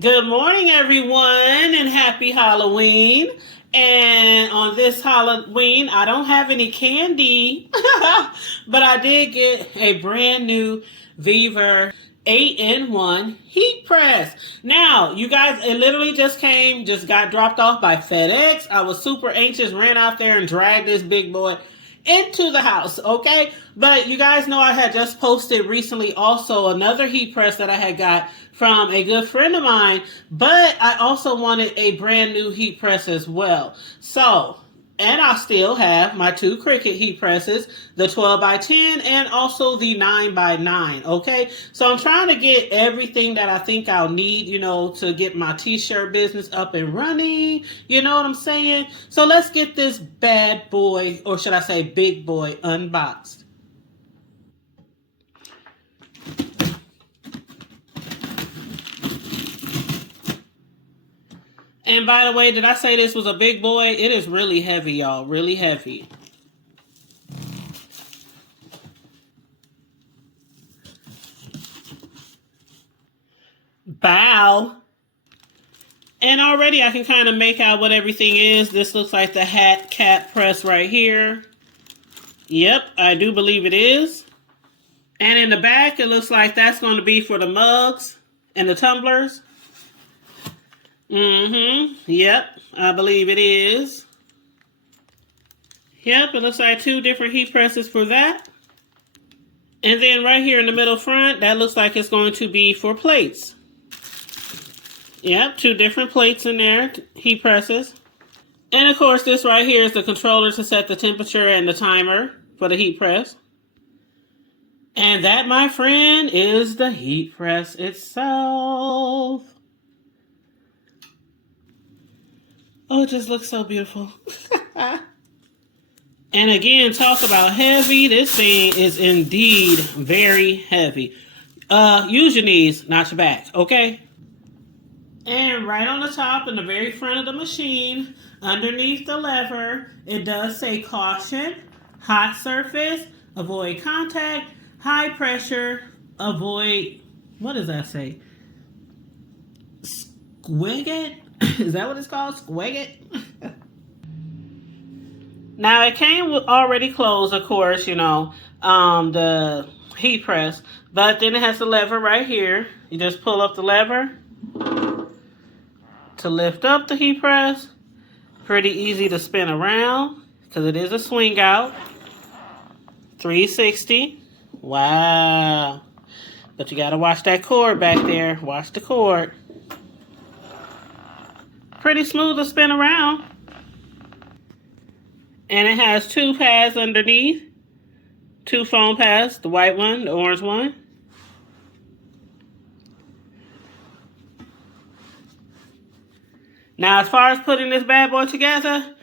Good morning, everyone, and happy Halloween. And on this Halloween, I don't have any candy, but I did get a brand new VEVOR 8-in-1 heat press. Now, you guys, it literally just got dropped off by FedEx. I was super anxious, ran out there and dragged this big boy into the house, okay? But you guys know I had just posted recently also another heat press that I had got from a good friend of mine, but I also wanted a brand new heat press as well. So, and I still have my two Cricut heat presses, the 12 by 10 and also the 9 by 9, okay? So I'm trying to get everything that I think I'll need, to get my t-shirt business up and running, you know what I'm saying? So let's get this bad boy, or should I say big boy, unboxed. And by the way, did I say this was a big boy? It is really heavy, y'all. Really heavy. Bow. And already I can kind of make out what everything is. This looks like the hat cap press right here. Yep, I do believe it is. And in the back, it looks like that's going to be for the mugs and the tumblers. Yep, I believe it is. Yep, it looks like two different heat presses for that. And then right here in the middle front, that looks like it's going to be for plates. Yep, two different plates in there, heat presses. And of course, this right here is the controller to set the temperature and the timer for the heat press. And that, my friend, is the heat press itself. Oh, it just looks so beautiful. And again, talk about heavy. This thing is indeed very heavy. Use your knees, not your back, okay? And right on the top, in the very front of the machine, underneath the lever, it does say caution, hot surface, avoid contact, high pressure, avoid, what does that say? Squig it? Is that what it's called? Squig it? Now, it came with already closed, of course, the heat press. But then it has the lever right here. You just pull up the lever to lift up the heat press. Pretty easy to spin around because it is a swing out. 360. Wow. But you got to watch that cord back there. Watch the cord. Pretty smooth to spin around. And it has two pads underneath. Two foam pads. The white one, the orange one. Now, as far as putting this bad boy together,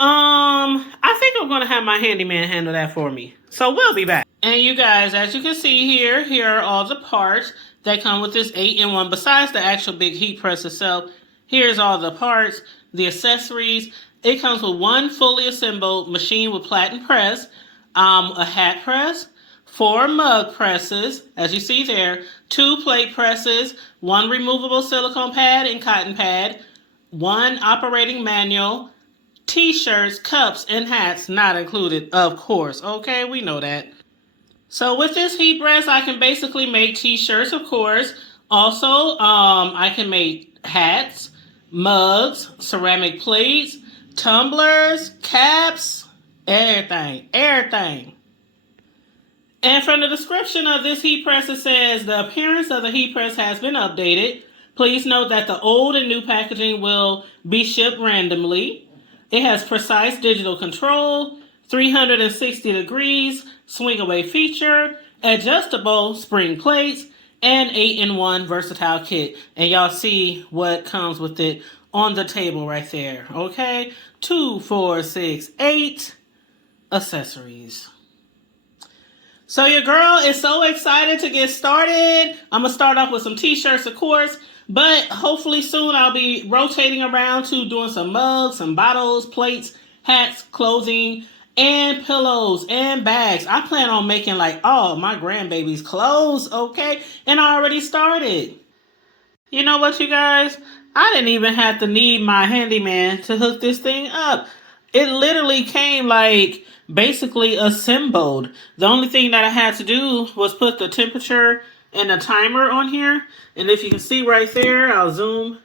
I think I'm going to have my handyman handle that for me. So we'll be back. And you guys, as you can see here are all the parts that come with this 8-in-1. Besides the actual big heat press itself, here's all the parts, the accessories. It comes with one fully assembled machine with platen press, a hat press, 4 mug presses, as you see there, 2 plate presses, 1 removable silicone pad and cotton pad, 1 operating manual, t-shirts, cups, and hats not included, of course. Okay, we know that. So with this heat press, I can basically make t-shirts, of course. Also, I can make hats, mugs, ceramic plates, tumblers, caps, everything. And from the description of this heat press, it says, the appearance of the heat press has been updated. Please note that the old and new packaging will be shipped randomly. It has precise digital control, 360 degrees swing away feature, adjustable spring plates, and 8-in-1 versatile kit. And y'all see what comes with it on the table right there. Okay, 2, 4, 6, 8 accessories. So your girl is so excited to get started. I'm going to start off with some t-shirts, of course. But hopefully soon I'll be rotating around to doing some mugs, some bottles, plates, hats, clothing, and pillows and bags. I plan on making like all my grandbabies' clothes, okay? And I already started. You know what, you guys? I didn't even have to need my handyman to hook this thing up. It literally came like basically assembled. The only thing that I had to do was put the temperature and the timer on here. And if you can see right there, I'll zoom.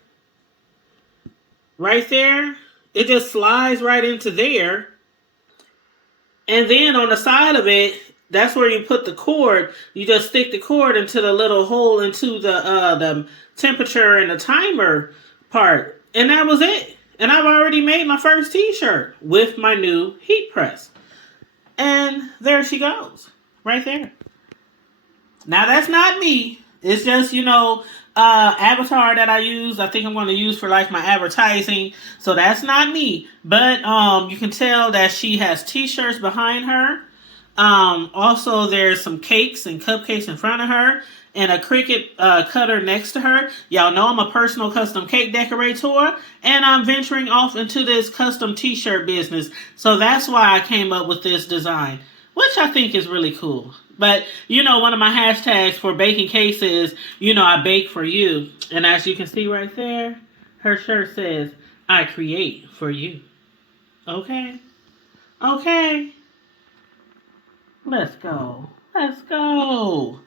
Right there, it just slides right into there. And then on the side of it, that's where you put the cord. You just stick the cord into the little hole into the temperature and the timer part. And that was it. And I've already made my first t-shirt with my new heat press. And there she goes. Right there. Now that's not me. It's just, avatar that I use. I think I'm going to use for like my advertising. So that's not me. But you can tell that she has t-shirts behind her. Also, there's some cakes and cupcakes in front of her. And a Cricut cutter next to her. Y'all know I'm a personal custom cake decorator. And I'm venturing off into this custom t-shirt business. So that's why I came up with this design, which I think is really cool. But, one of my hashtags for baking cakes is, I bake for you. And as you can see right there, her shirt says, I create for you. Okay? Okay. Let's go. Let's go.